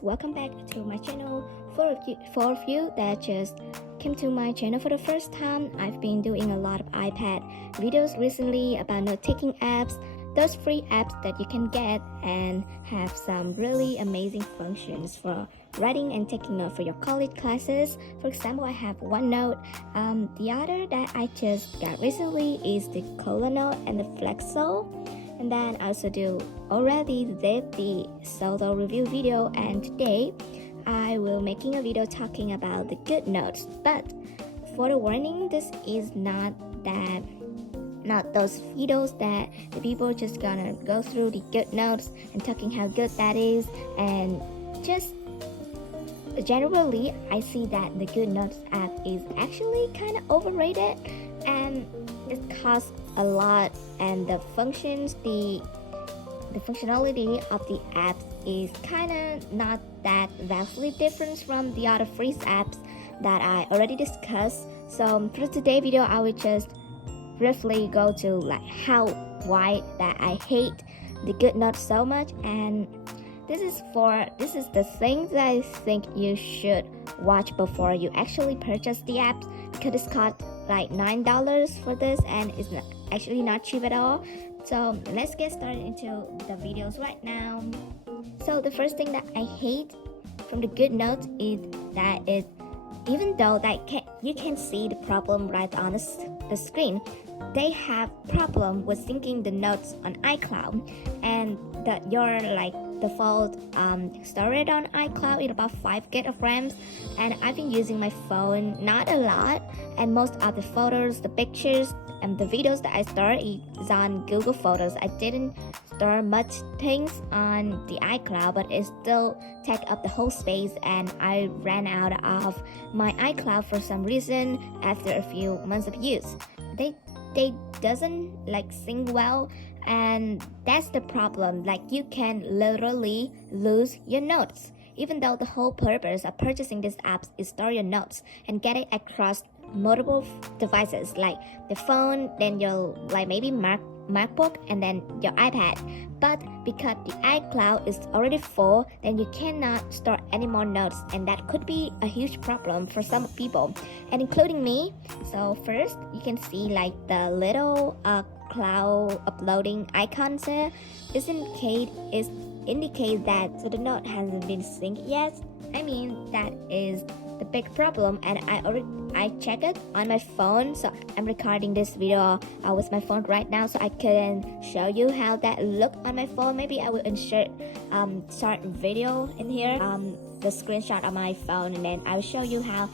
guys, welcome back to my channel. For of you that just came to my channel for the first time, I've been doing a lot of iPad videos recently about note-taking apps, those free apps that you can get and have some really amazing functions for writing and taking notes for your college classes. For example, I have OneNote. The other that I just got recently is the OneNote and the Flexo. And then I also already did the solo review video, and today I will making a video talking about the GoodNotes. But for the warning, this is not those videos that the people just gonna go through the GoodNotes and talking how good that is, and just generally I see that the GoodNotes app is actually kind of overrated, and it costs a lot, and the functionality of the app is kind of not that vastly different from the other free apps that I already discussed. So for today's video, I will just briefly go to why that I hate the GoodNotes so much, and this is the thing that I think you should watch before you actually purchase the app, because it's cost like $9 for this, and it's actually not cheap at all. So let's get started into the videos right now. So the first thing that I hate from the GoodNotes is that even though you can see the problem right on the screen, they have problem with syncing the notes on iCloud, and your default storage on iCloud is about 5 GB of RAM, and I've been using my phone not a lot, and most of the photos, the pictures, and the videos that I store is on Google Photos. I didn't store much things on the iCloud, but it still take up the whole space, and I ran out of my iCloud for some reason after a few months of use. They doesn't sync well, and that's the problem. You can literally lose your notes, even though the whole purpose of purchasing these apps is store your notes and get it across multiple devices, like the phone, then your maybe MacBook, and then your iPad. But because the iCloud is already full, then you cannot store any more notes, and that could be a huge problem for some people, and including me. So first, you can see the little cloud uploading icons there is indicate that the note hasn't been synced yet. I mean, that is the big problem, and I checked it on my phone. So I'm recording this video with my phone right now, so I can show you how that look on my phone. Maybe I will insert short video in here, the screenshot of my phone, and then I'll show you how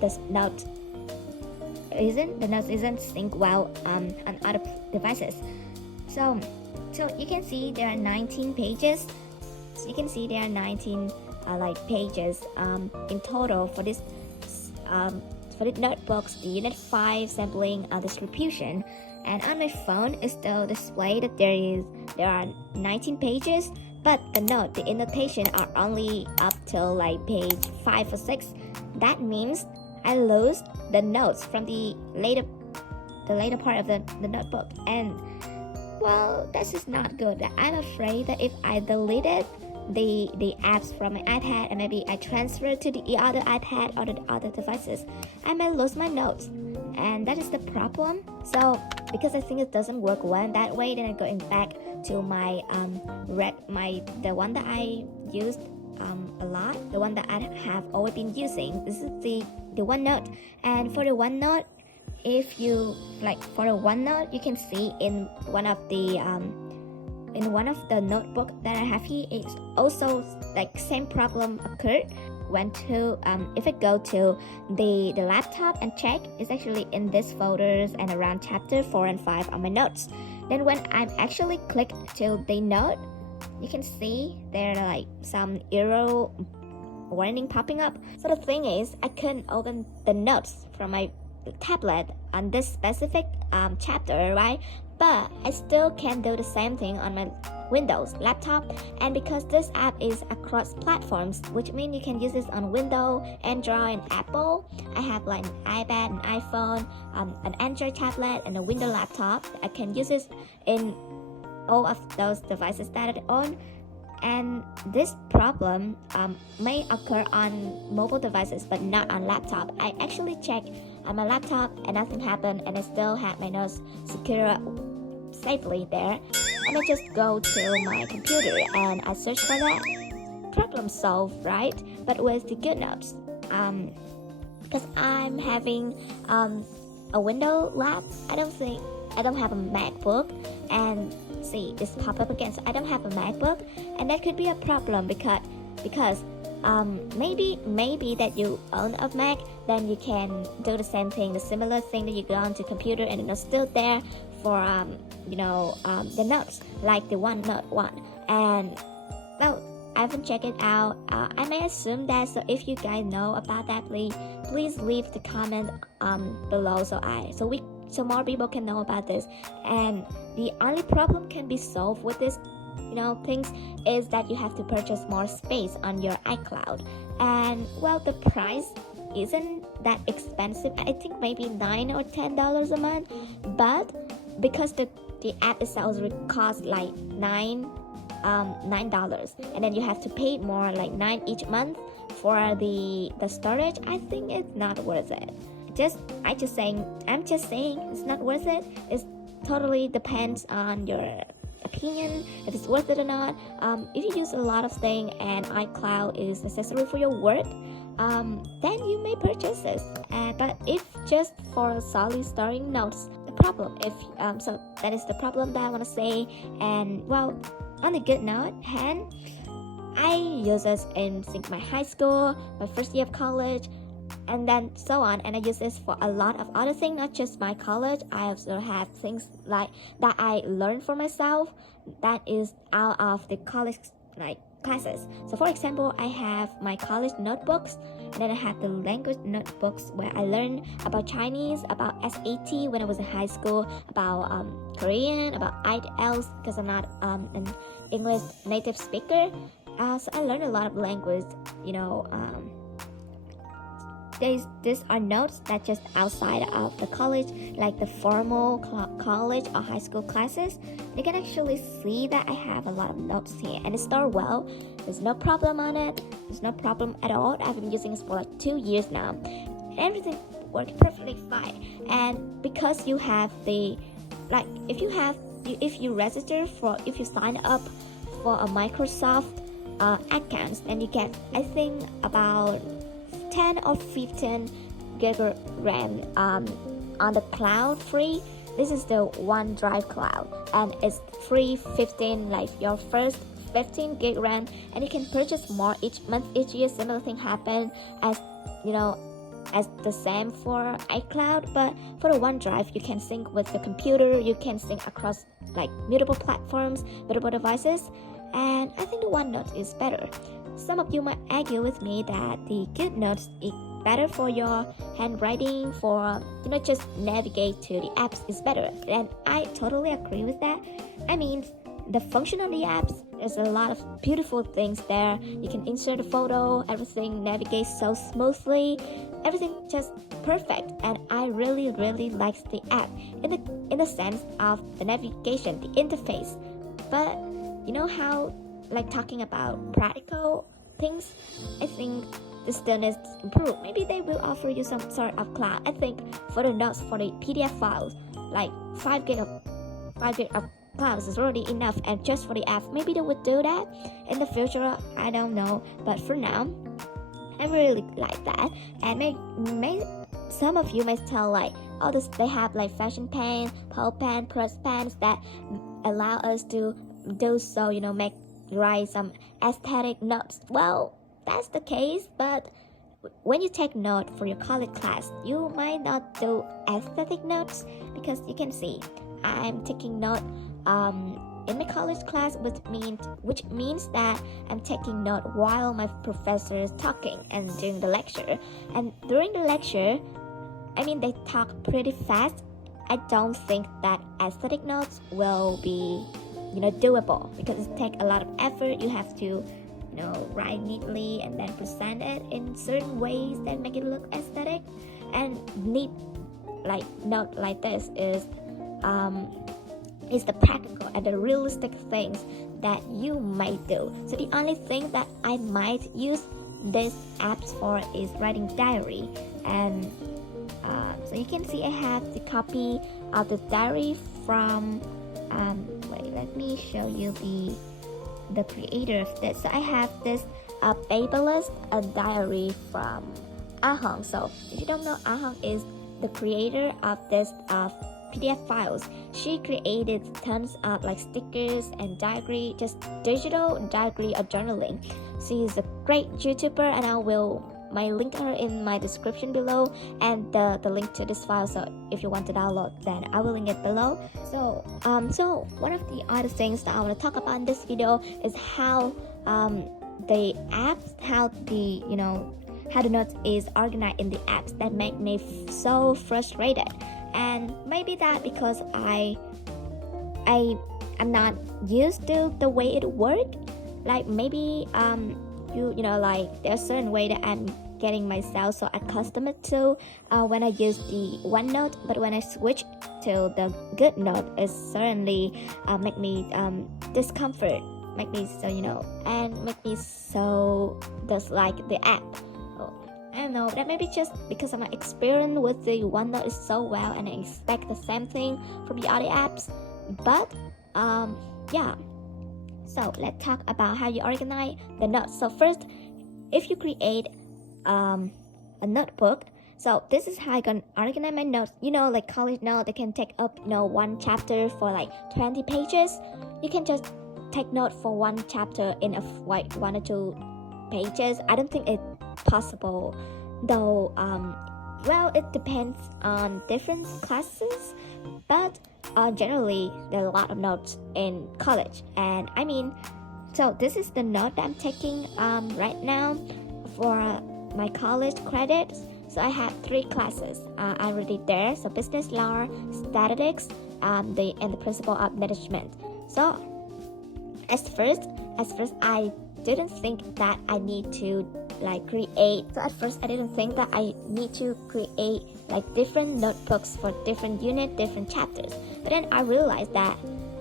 the note isn't synced well on other devices. So you can see there are 19 pages. So you can see there are 19 pages in total for this for the notebooks, the Unit 5 sampling distribution. And on my phone, it still displayed that there are 19 pages, but the annotation are only up till page 5 or 6. That means I lose the notes from the later part of the notebook, and well, that's just not good. I'm afraid that if I deleted the apps from my iPad and maybe I transfer it to the other iPad or the other devices, I may lose my notes, and that is the problem. So because I think it doesn't work well in that way, then I'm going back to my the one that I used a lot, the one that I have always been using. This is the OneNote. And for the OneNote, if you for the OneNote, you can see in one of the notebook that I have here, it's also same problem occurred if I go to the laptop and check, it's actually in these folders and around chapter 4 and 5 on my notes. Then when I actually click to the note, you can see there are some error warning popping up. So the thing is, I couldn't open the notes from my tablet on this specific chapter, right? But I still can do the same thing on my Windows laptop, and because this app is across platforms, which means you can use this on Windows, Android, and Apple. I have an iPad, an iPhone, an Android tablet, and a Windows laptop. I can use this in all of those devices that I own. And this problem may occur on mobile devices but not on laptop. I actually checked on my laptop and nothing happened, and I still had my notes secure safely there. And I just go to my computer and I search for that. Problem solved, right? But with the GoodNotes, because I'm having a Windows lab, I don't have a MacBook, and see this pop up again. So I don't have a MacBook, and that could be a problem because maybe that you own a Mac, then you can do the same thing, the similar thing that you go onto computer and it's still there for the notes, like the OneNote one. And well, I haven't checked it out. I may assume that. So if you guys know about that, please leave the comment below so more people can know about this. And the only problem can be solved with this things is that you have to purchase more space on your iCloud. And well, the price isn't that expensive. I think maybe $9 or $10 a month, but because the app itself costs like $9, and then you have to pay more, like $9 each month for the storage. I think it's not worth it. I'm just saying it's not worth it. It totally depends on your opinion if it's worth it or not. If you use a lot of things and iCloud is necessary for your work, then you may purchase this. But if just for solely storing notes, the problem so that is the problem that I want to say. And well, on a good note, I use this in my high school, my first year of college, and then so on. And I use this for a lot of other things, not just my college. I also have things like that I learned for myself that is out of the college classes. So for example, I have my college notebooks, and then I have the language notebooks where I learned about Chinese, about SAT when I was in high school, about Korean, about IELTS because I'm not an English native speaker. So I learned a lot of language. These are notes that just outside of the college, like the formal college or high school classes. You can actually see that I have a lot of notes here, and it started well. There's no problem on it. There's no problem at all. I've been using this for like 2 years now, and everything works perfectly fine. And because you have if you sign up for a Microsoft account, then you get, I think, about 10 or 15 gig RAM on the cloud free. This is the OneDrive cloud, and it's free 15, like your first 15 gig RAM, and you can purchase more each month, each year. Similar thing happen as the same for iCloud, but for the OneDrive, you can sync with the computer, you can sync across like multiple platforms, multiple devices, and I think the OneNote is better. Some of you might argue with me that the GoodNotes is better for your handwriting, for just navigate to the apps is better, and I totally agree with that. I mean, the function of the apps, there's a lot of beautiful things there. You can insert a photo, everything navigates so smoothly, everything just perfect, and I really like the app in the sense of the navigation, the interface. But how, like, talking about practical things, I think the still needs to improve. Maybe they will offer you some sort of cloud. I think for the notes, for the PDF files, like 5 gig of clouds is already enough, and just for the app, maybe they would do that in the future. I don't know, but for now, I really like that. And some of you may tell like, oh, they have like fashion pen, pole pen, press pens that allow us to do so, write some aesthetic notes. Well, that's the case, but when you take note for your college class, you might not do aesthetic notes, because you can see I'm taking note in my college class, which means that I'm taking note while my professor is talking and during the lecture. And during the lecture, they talk pretty fast. I don't think that aesthetic notes will be doable, because it takes a lot of effort. You have to write neatly and then present it in certain ways that make it look aesthetic. And neat note like this is the practical and the realistic things that you might do. So the only thing that I might use this apps for is writing diary. And so you can see I have the copy of the diary from wait, let me show you the creator of this. So I have this paperless diary from Ahong. So if you don't know, Ahong is the creator of this PDF files. She created tons of like stickers and diary, just digital diary or journaling. She is a great YouTuber, and I will link her in my description below, and the link to this file. So if you want to download, then I will link it below. So so one of the other things that I want to talk about in this video is how the apps, how the notes is organized in the apps that make me so frustrated. And maybe that because I'm not used to the way it works. Like maybe you know, like there's a certain way that I'm getting myself so accustomed to when I use the OneNote, but when I switch to the GoodNote, it certainly make me discomfort, make me so, and make me so dislike the app. I don't know, that maybe just because my experience with the OneNote is so well, and I expect the same thing from the other apps. But yeah, so let's talk about how you organize the notes. So first, if you create a notebook, so this is how I can organize my notes. Like college note, they can take up one chapter for like 20 pages. You can just take note for one chapter in like 1 or 2 pages. I don't think it's possible though. Well, it depends on different classes, but generally there are a lot of notes in college. And I mean, so this is the note that I'm taking right now for my college credits. So I have 3 classes already there. So business law, statistics, and the principle of management. So as first I didn't think that I need to like create. So at first I didn't think that I need to create like different notebooks for different unit, different chapters. But then I realized that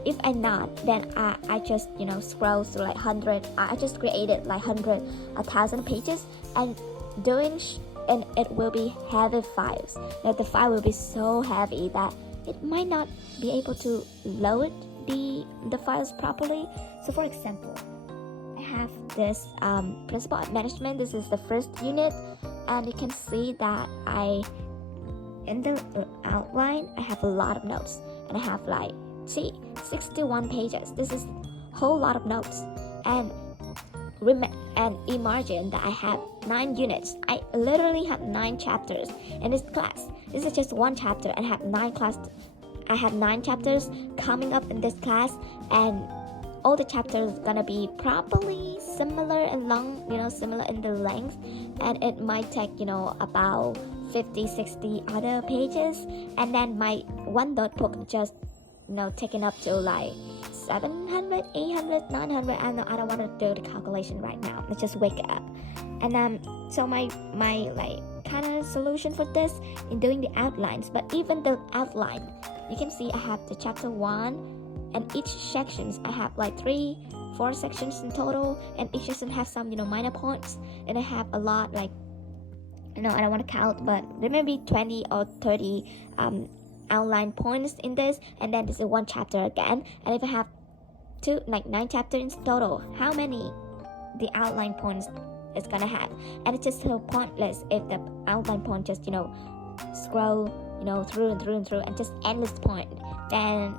if I not, then I just scroll through like 100. I just created like 1,000 pages, and and it will be heavy files. Like the file will be so heavy that it might not be able to load the files properly. So for example, I have this principle of management. This is the first unit, and you can see that in the outline I have a lot of notes, and I have like 61 pages. This is a whole lot of notes. And imagine that I have 9 units. I literally have 9 chapters in this class. This is just one chapter, and I have 9 chapters coming up in this class, and all the chapters gonna be probably similar in long, similar in the length, and it might take about 50-60 other pages. And then my one notebook just taken up to like 700, 800, 900. I don't want to do the calculation right now. Let's just wake up. And so my like kind of solution for this in doing the outlines. But even the outline, you can see I have the chapter 1, and each sections I have like 3-4 sections in total, and each section has some minor points. And I have a lot, like I don't want to count, but there may be 20 or 30 outline points in this. And then this is one chapter again, and if I have 9 chapters in total, how many the outline points is gonna have? And it's just so pointless if the outline point just scroll through and through and through, and just endless point. Then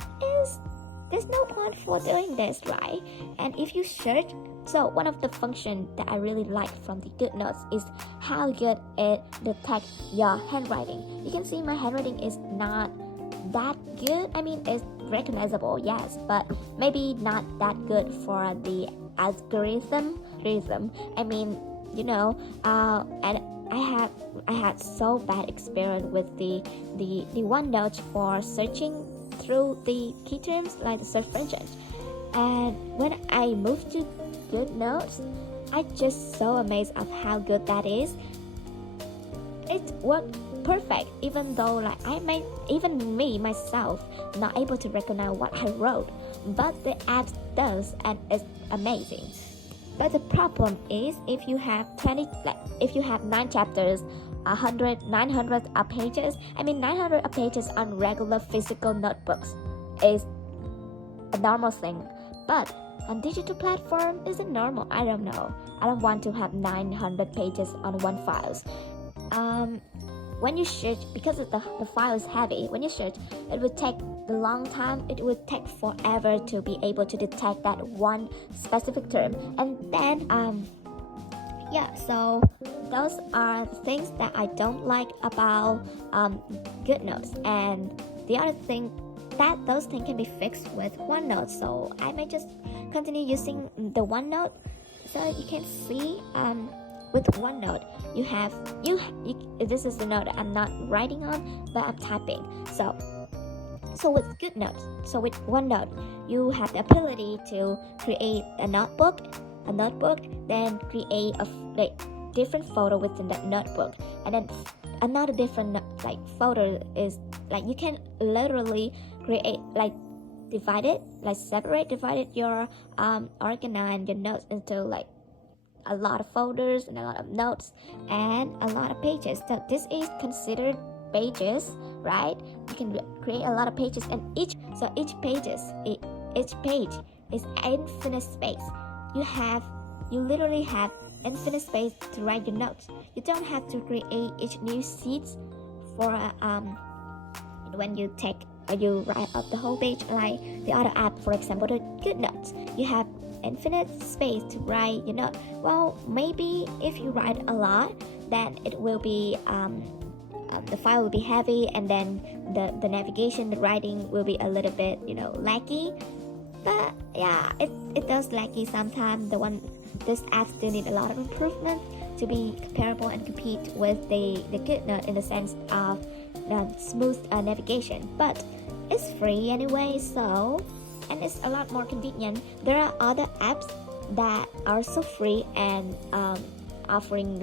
there's no point for doing this, right? And if you search, so one of the functions that I really like from the GoodNotes is how good it detects your handwriting. You can see my handwriting is not that good. I mean, it's recognizable, yes, but maybe not that good for the algorithm. I mean, and I had so bad experience with the OneNote for searching through the key terms, like the search functions. And when I moved to GoodNotes, I just so amazed of how good that is. It worked perfect, even though like even me myself not able to recognize what I wrote, but the app does, and it's amazing. But the problem is if you have 9 chapters, 900 pages. 900 pages on regular physical notebooks is a normal thing, but on digital platform isn't normal. I don't know. I don't want to have 900 pages on one files. When you search, because the file is heavy, when you search, it would take a long time. It would take forever to be able to detect that one specific term. And then, so those are the things that I don't like about GoodNotes. And the other thing, that those things can be fixed with OneNote. So I may just continue using the OneNote. So you can see, with OneNote, this is the note that I'm not writing on, but I'm typing. So with GoodNotes, so with OneNote, you have the ability to create a notebook, then create a different photo within that notebook, and then another different photo is you can literally create divide it your organize your notes into a lot of folders and a lot of notes and a lot of pages. So this is considered pages, right? You can create a lot of pages, and each page is infinite space. You literally have infinite space to write your notes. You don't have to create each new sheets for when you take or you write up the whole page like the other app, for example the GoodNotes. You have infinite space to write your note. Well, maybe if you write a lot, then it will be the file will be heavy, and then the navigation, the writing will be a little bit laggy. But yeah, it does laggy sometimes. This app still need a lot of improvement to be comparable and compete with the GoodNote in the sense of smooth navigation. But it's free anyway, and it's a lot more convenient. There are other apps that are also free and offering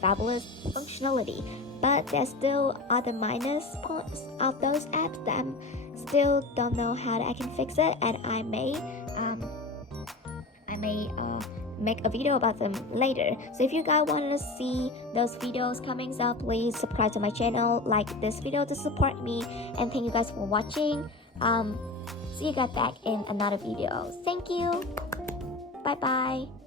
fabulous functionality, but there's still other minus points of those apps that I'm still don't know how I can fix it, and I may make a video about them later. So if you guys want to see those videos coming up, please subscribe to my channel, like this video to support me, and thank you guys for watching. See you guys back in another video. Thank you. Bye bye.